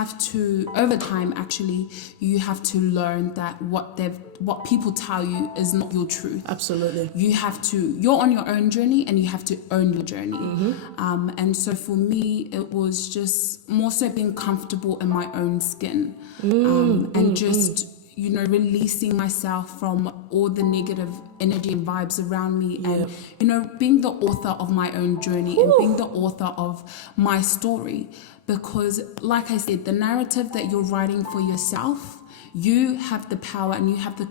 have to, over time actually, you have to learn that what people tell you is not your truth. Absolutely. You're on your own journey, and you have to own your journey. And so for me, it was just more so being comfortable in my own skin, and just releasing myself from all the negative energy and vibes around me, and being the author of my own journey and being the author of my story. Because like I said, the narrative that you're writing for yourself, you have the power and you have the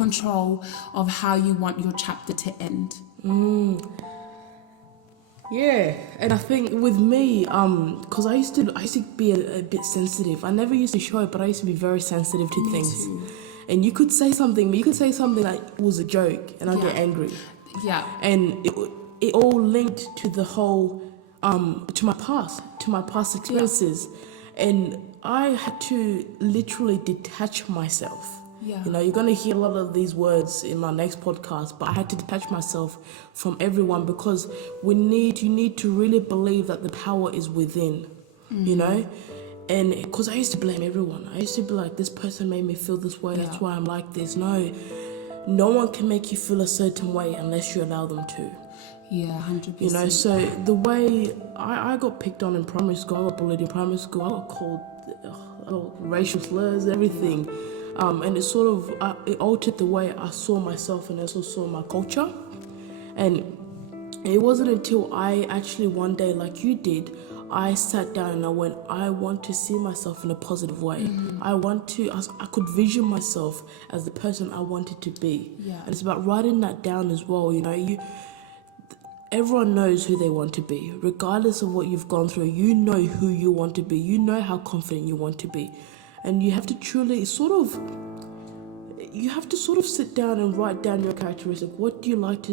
control of how you want your chapter to end. Yeah, and I think with me, because I used to be a bit sensitive. I never used to show it, but I used to be very sensitive to things. Too. And you could say something like it was a joke, and I'd get angry. Yeah. And it all linked to the whole, to my past experiences, and I had to literally detach myself. Yeah. You're going to hear a lot of these words in my next podcast, but I had to detach myself from everyone, because you need to really believe that the power is within, and because I used to blame everyone. I used to be like, this person made me feel this way, that's why I'm like this. No one can make you feel a certain way unless you allow them to. Yeah, 100%. So the way I got picked on in primary school, I got bullied in primary school, I got called racial slurs, everything. And it sort of, it altered the way I saw myself and also saw my culture. And it wasn't until I actually one day, like you did, I sat down and I went, I want to see myself in a positive way. I could vision myself as the person I wanted to be. Yeah. And it's about writing that down as well. Everyone knows who they want to be. Regardless of what you've gone through, you know who you want to be. You know how confident you want to be. And you have to truly sort of sit down and write down your characteristics. What do you like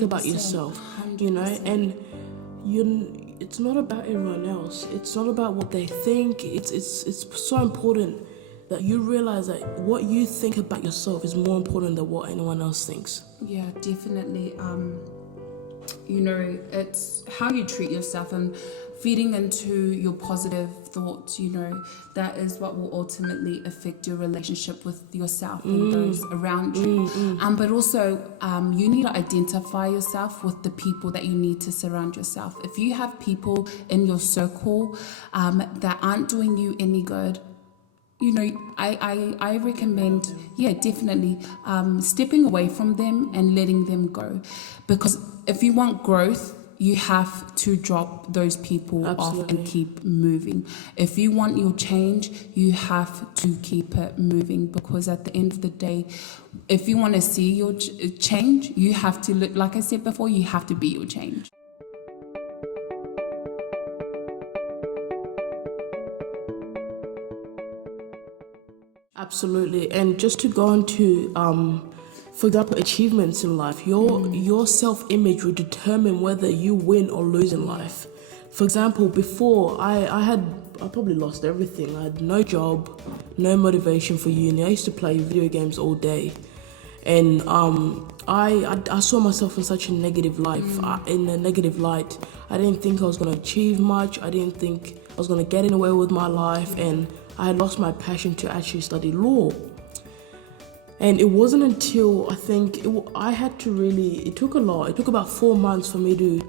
about yourself? 100%. And it's not about everyone else. It's not about what they think. It's so important that you realize that what you think about yourself is more important than what anyone else thinks. Yeah, definitely. It's how you treat yourself and feeding into your positive thoughts, that is what will ultimately affect your relationship with yourself and those around you. But also, you need to identify yourself with the people that you need to surround yourself. If you have people in your circle that aren't doing you any good, I recommend, definitely stepping away from them and letting them go. Because if you want growth, you have to drop those people off and keep moving. If you want your change, you have to keep it moving, because at the end of the day, if you want to see your change, you have to, like I said before, you have to be your change. Absolutely. And just to go on to, for example, achievements in life, your self-image will determine whether you win or lose in life. For example, before I probably lost everything. I had no job, no motivation for uni. I used to play video games all day, and I saw myself in such a negative life, in a negative light. I didn't think I was going to achieve much. I didn't think I was going to get anywhere with my life, and I had lost my passion to actually study law. And it wasn't until I think it took a lot. It took about 4 months for me to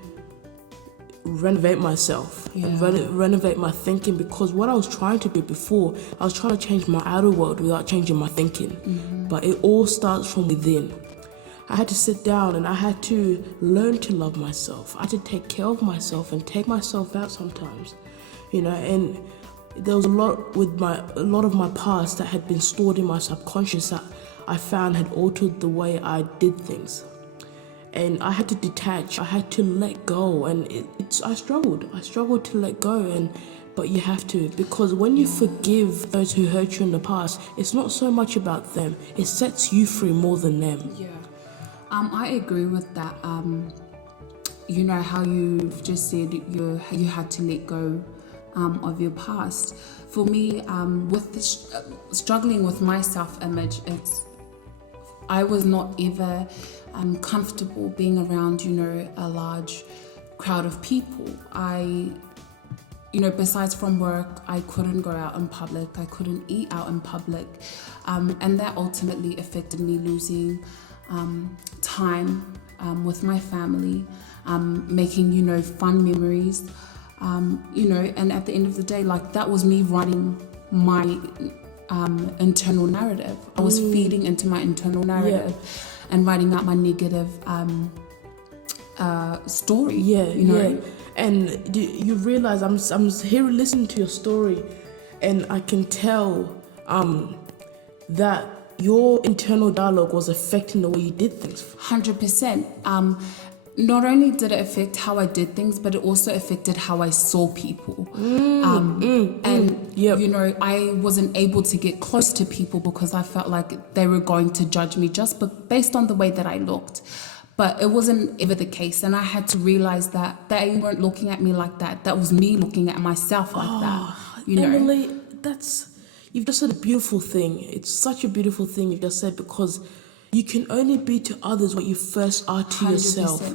renovate myself and renovate my thinking, because what I was trying to do before, I was trying to change my outer world without changing my thinking. But it all starts from within. I had to sit down and I had to learn to love myself. I had to take care of myself and take myself out sometimes, and there was a lot of my past that had been stored in my subconscious that I found had altered the way I did things. And I had to detach, I had to let go, and I struggled to let go, but you have to, because when you forgive those who hurt you in the past, it's not so much about them, it sets you free more than them. Yeah, I agree with that. How you've just said you had to let go of your past. For me, with struggling with my self-image, I was not ever comfortable being around, a large crowd of people. besides from work, I couldn't go out in public. I couldn't eat out in public. And that ultimately affected me losing time with my family, making, fun memories, and at the end of the day, like, that was me writing my internal narrative. I was feeding into my internal narrative and writing out my negative story. Yeah. And you realize I'm here listening to your story, and I can tell that your internal dialogue was affecting the way you did things. 100%. Not only did it affect how I did things, but it also affected how I saw people. I wasn't able to get close to people because I felt like they were going to judge me just based on the way that I looked. But it wasn't ever the case, and I had to realize that they weren't looking at me like that. That was me looking at myself like that. Emily, you've just said a beautiful thing. It's such a beautiful thing you've just said, because you can only be to others what you first are to 100%. yourself.